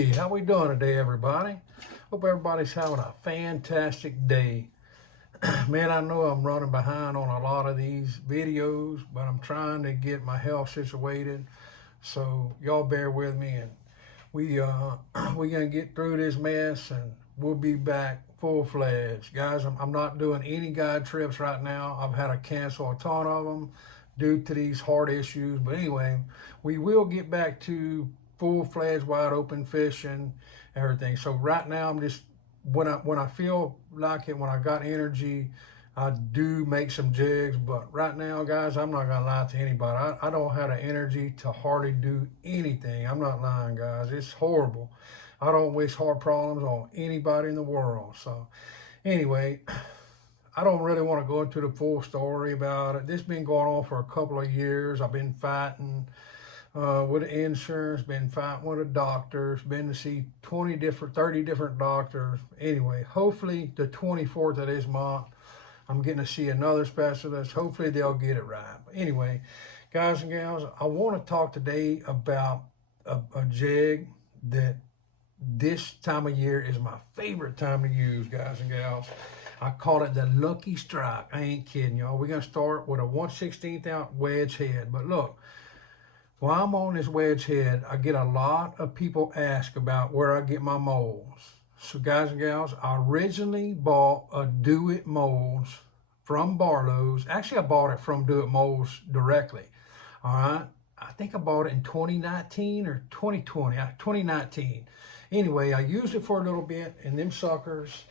Hey, how we doing today, everybody? Hope everybody's having a fantastic day. Man, I know I'm running behind on a lot of these videos, but I'm trying to get my health situated. So y'all bear with me, and we're gonna get through this mess, and we'll be back full-fledged, guys. I'm not doing any guide trips right now. I've had to cancel a ton of them due to these heart issues. But anyway, we will get back to full-fledged wide open fishing, everything. So right now I'm just, when I feel like it, when I got energy, I do make some jigs. But right now, guys, I'm not gonna lie to anybody, I don't have the energy to hardly do anything. I'm not lying, guys. It's horrible. I don't wish heart problems on anybody in the world. So anyway, I don't really want to go into the full story about it. This has been going on for a couple of years. I've been fighting with the insurance, been fighting with the doctors, been to see 30 different doctors. Anyway, hopefully the 24th of this month, I'm getting to see another specialist. Hopefully they'll get it right. But anyway, guys and gals, I want to talk today about a jig that this time of year is my favorite time to use, guys and gals. I call it the Lucky Strike. I ain't kidding, y'all. We're going to start with a 1/16 ounce wedge head. But look, while I'm on this wedge head, I get a lot of people ask about where I get my molds. So guys and gals, I originally bought a Do It molds from Barlows. Actually, I bought it from Do It molds directly. All right. I think I bought it in 2019 or 2020, 2019. Anyway, I used it for a little bit, and them suckers,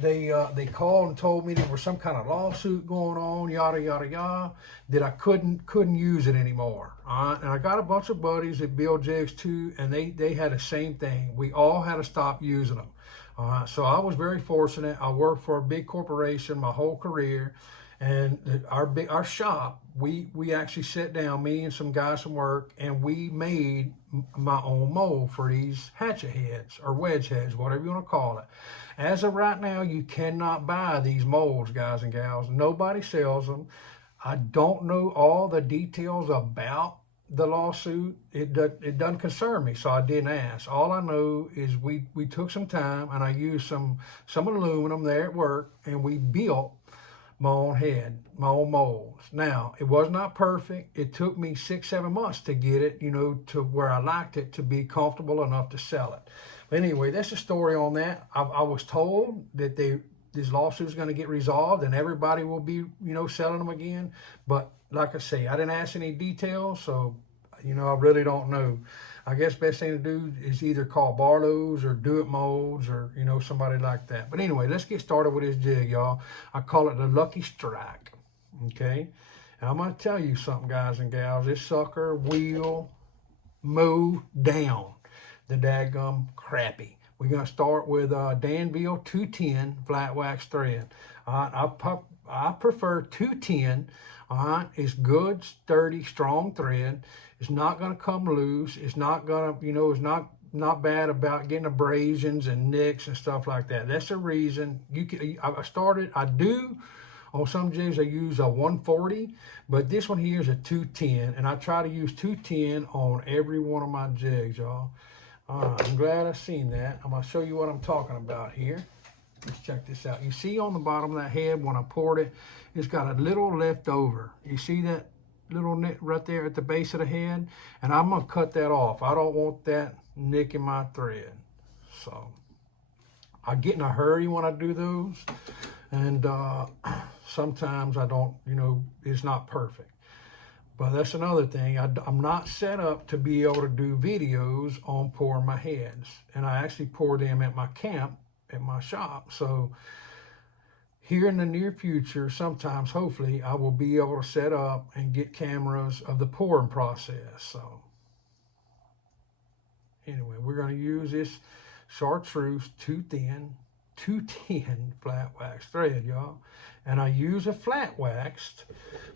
they called and told me there was some kind of lawsuit going on, yada yada yada, that I couldn't use it anymore. All right, and I got a bunch of buddies that build jigs too, and they had the same thing. We all had to stop using them. All right, so I was very fortunate. I worked for a big corporation my whole career, and our shop, we actually sat down, me and some guys from work, and we made my own mold for these hatchet heads or wedge heads, whatever you want to call it. As of right now, you cannot buy these molds, guys and gals. Nobody sells them. I don't know all the details about the lawsuit. It doesn't concern me, so I didn't ask. All I know is we took some time, and I used some aluminum there at work, and we built my own head, my own molds. Now, it was not perfect. It took me 6-7 months to get it, to where I liked it to be comfortable enough to sell it. But anyway, that's the story on that. I was told that this lawsuit is going to get resolved and everybody will be, selling them again. But like I say, I didn't ask any details, so, I really don't know. I guess best thing to do is either call Barlows or Do It Molds or, somebody like that. But anyway, let's get started with this jig, y'all. I call it the Lucky Strike, okay? And I'm going to tell you something, guys and gals. This sucker will mow down the daggum crappie. We're going to start with Danville 210 flat wax thread. I prefer 210. All right, it's good, sturdy, strong thread. It's not going to come loose. It's not going to, it's not bad about getting abrasions and nicks and stuff like that. That's the reason I do on some jigs I use a 140, but this one here is a 210, and I try to use 210 on every one of my jigs, y'all. I'm glad I seen that. I'm going to show you what I'm talking about here. Let's check this out. You see on the bottom of that head when I poured it, it's got a little left over. You see that little nick right there at the base of the head? And I'm going to cut that off. I don't want that nicking my thread. So I get in a hurry when I do those. And sometimes I don't, it's not perfect. But that's another thing. I'm not set up to be able to do videos on pouring my heads. And I actually pour them at my camp, at my shop. So here in the near future, sometimes, hopefully, I will be able to set up and get cameras of the pouring process. So anyway, we're going to use this chartreuse 210 flat wax thread, y'all. And I use a flat waxed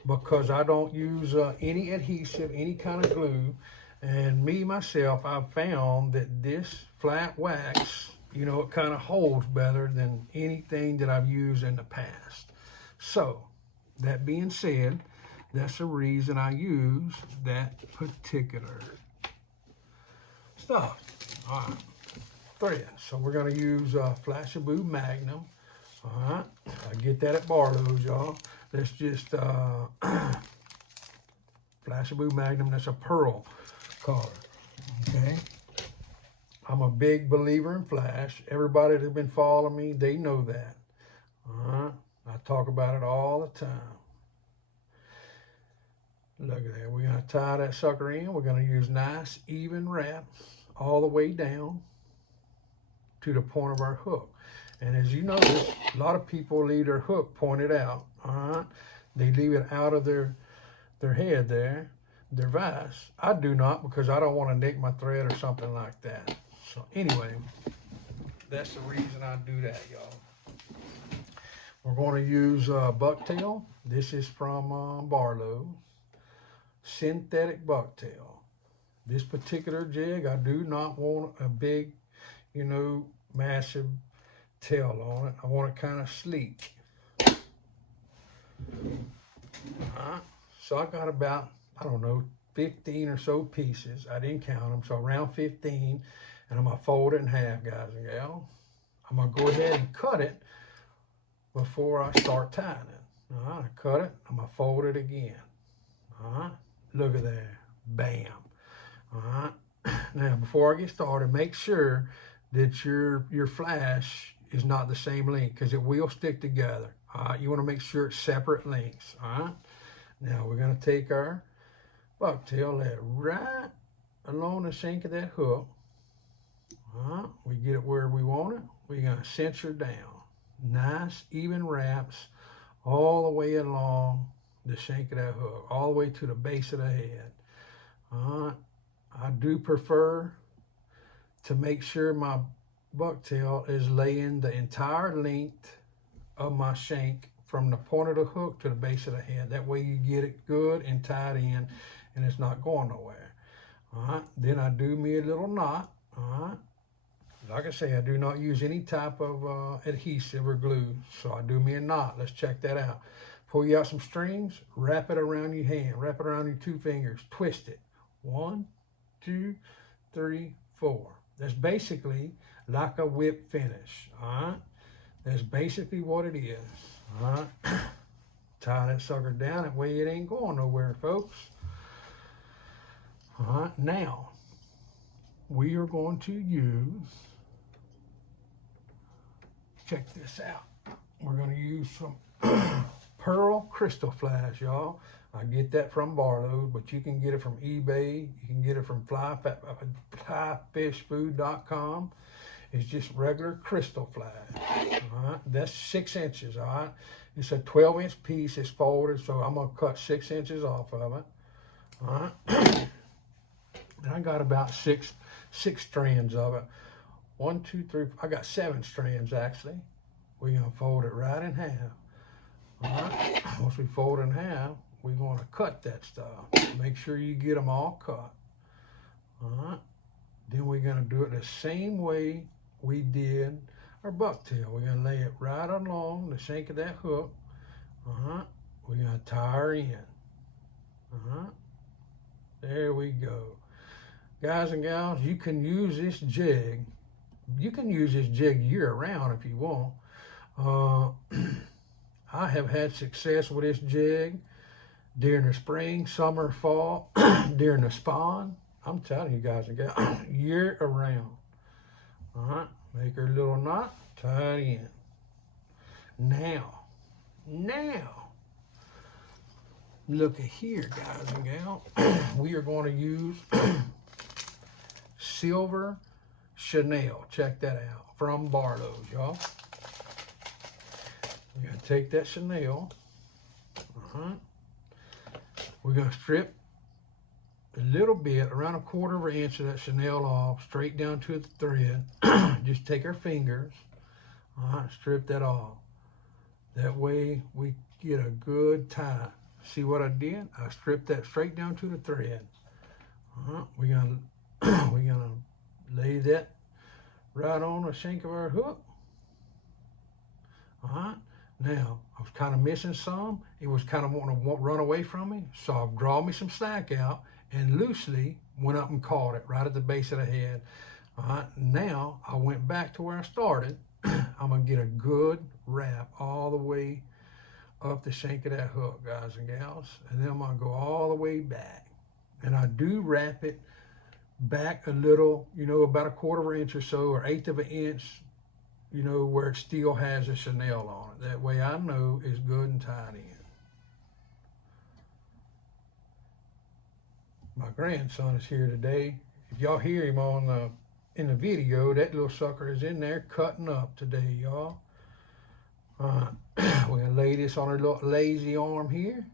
because I don't use any adhesive, any kind of glue. And me, myself, I've found that this flat wax, it kind of holds better than anything that I've used in the past. So, that being said, that's the reason I use that particular stuff. All right. thread. So we're going to use Flashaboo Magnum. All right, I get that at Barlows, y'all. That's just Flashaboo Magnum. That's a pearl color. Okay. I'm a big believer in flash. Everybody that's been following me, they know that. All right, I talk about it all the time. Look at that. We're going to tie that sucker in. We're going to use nice, even wraps all the way down to the point of our hook. And as you notice, a lot of people leave their hook pointed out. All right, they leave it out of their head there, their vise. I do not, because I don't want to nick my thread or something like that. So anyway, that's the reason I do that, y'all. We're going to use bucktail. This is from Barlows. Synthetic bucktail. This particular jig, I do not want a big, massive tail on it. I want it kind of sleek. Alright, so I got about, 15 or so pieces. I didn't count them, so around 15, and I'm going to fold it in half, guys and gals. I'm going to go ahead and cut it before I start tying it. Alright, I cut it, I'm going to fold it again. Alright, look at that. Bam. Alright, now before I get started, make sure that your flash is not the same length, because it will stick together. Alright, you want to make sure it's separate lengths. Alright, now we're going to take our bucktail, let it right along the shank of that hook. Alright, we get it where we want it. We're going to cinch her down. Nice, even wraps all the way along the shank of that hook, all the way to the base of the head. Alright, I do prefer to make sure my bucktail is laying the entire length of my shank from the point of the hook to the base of the head. That way you get it good and tied in, and it's not going nowhere. Alright, then I do me a little knot. Alright, like I say, I do not use any type of adhesive or glue, so I do me a knot. Let's check that out. Pull you out some strings, wrap it around your hand, wrap it around your 2 fingers, twist it. 1, 2, 3, 4. That's basically like a whip finish. Alright, that's basically what it is. Alright, tie that sucker down, that way it ain't going nowhere, folks. Alright, now we are going to use, check this out, we're going to use some pearl crystal flash, y'all. I get that from Barlows, but you can get it from eBay. You can get it from flyfishfood.com. It's just regular crystal flash. All right, that's 6 inches. All right, it's a 12-inch piece. It's folded, so I'm gonna cut 6 inches off of it. All right, and I got about six strands of it. 1, 2, 3. I got 7 strands actually. We're gonna fold it right in half. All right, once we fold it in half, we're going to cut that stuff. Make sure you get them all cut. All right. Then we're going to do it the same way we did our bucktail. We're going to lay it right along the shank of that hook. All right. We're going to tie her in. All right. There we go. Guys and gals, you can use this jig. You can use this jig year round if you want. I have had success with this jig during the spring, summer, fall, during the spawn. I'm telling you guys, year around. All right, make her little knot, tie it in. Now, look at here, guys and gals. We are going to use silver Chenille. Check that out, from Barlows, y'all. We're going to take that Chenille. We're going to strip a little bit, around 1/4 inch of that Chenille off, straight down to the thread. Just take our fingers, strip that off. That way we get a good tie. See what I did? I stripped that straight down to the thread. We're gonna lay that right on the shank of our hook. Now, I was kind of missing some. It was kind of wanting to run away from me. So I draw me some slack out and loosely went up and caught it right at the base of the head. All right, now I went back to where I started. I'm gonna get a good wrap all the way up the shank of that hook, guys and gals, and then I'm gonna go all the way back. And I do wrap it back a little, you know, about a 1/4 inch or so, or 1/8 of an inch, you know, where it still has a chenille on it. That way I know it's good and tied in. My grandson is here today. If y'all hear him in the video, that little sucker is in there cutting up today, y'all. We're gonna lay this on our little lazy arm here,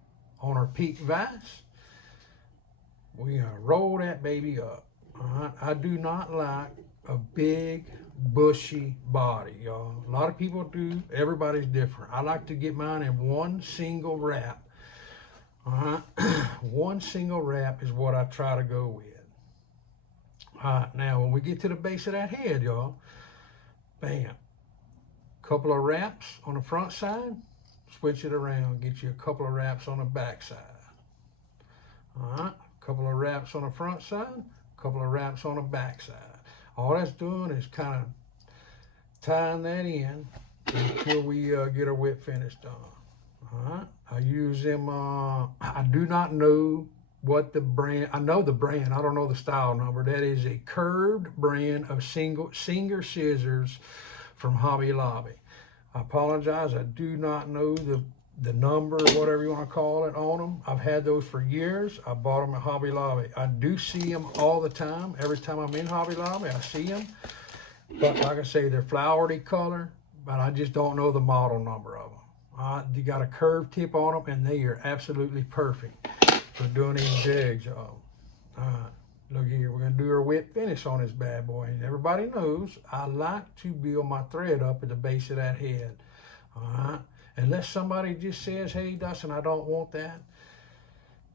on our peak vise. We're gonna roll that baby up. All right. I do not like a big, bushy body, y'all. A lot of people do. Everybody's different. I like to get mine in one single wrap. All right. One single wrap is what I try to go with. All right. Now, when we get to the base of that head, y'all, bam. Couple of wraps on the front side. Switch it around. Get you a couple of wraps on the back side. All right. Couple of wraps on the front side. Couple of wraps on the back side. All that's doing is kind of tying that in until we get our whip finish done. All right. I use them. I do not know what the brand. I know the brand. I don't know the style number. That is a curved brand of Singer scissors from Hobby Lobby. I apologize. I do not know the number, or whatever you want to call it, on them. I've had those for years. I bought them at Hobby Lobby. I do see them all the time. Every time I'm in Hobby Lobby, I see them. But like I say, they're flowery color, but I just don't know the model number of them. They got a curved tip on them, and they are absolutely perfect for doing these jigs, y'all. Look here, we're gonna do our whip finish on this bad boy. And everybody knows I like to build my thread up at the base of that head. All right. Unless somebody just says, hey, Dustin, I don't want that,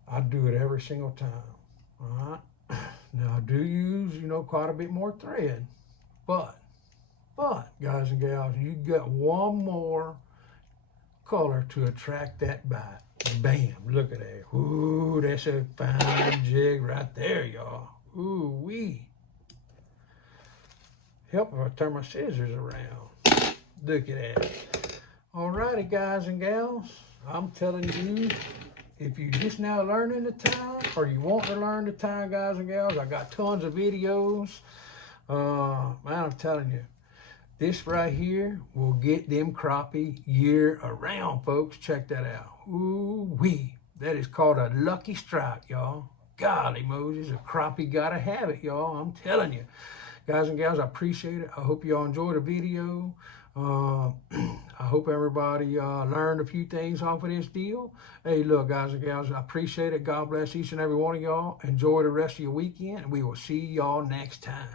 I do it every single time. All right. Now, I do use, you know, quite a bit more thread. But, guys and gals, you got one more color to attract that bite. Bam, look at that. Ooh, that's a fine jig right there, y'all. Ooh, wee. Help if I turn my scissors around. Look at that. Alrighty, guys and gals, I'm telling you, if you just now learning to tie, or you want to learn to tie, guys and gals, I got tons of videos. Man, I'm telling you, this right here will get them crappie year around, folks. Check that out. Ooh-wee. That is called a lucky strike, y'all. Golly Moses, a crappie gotta have it, y'all. I'm telling you. Guys and gals, I appreciate it. I hope y'all enjoyed the video. I hope everybody learned a few things off of this deal. Hey, look, guys and gals, I appreciate it. God bless each and every one of y'all. Enjoy the rest of your weekend, and we will see y'all next time.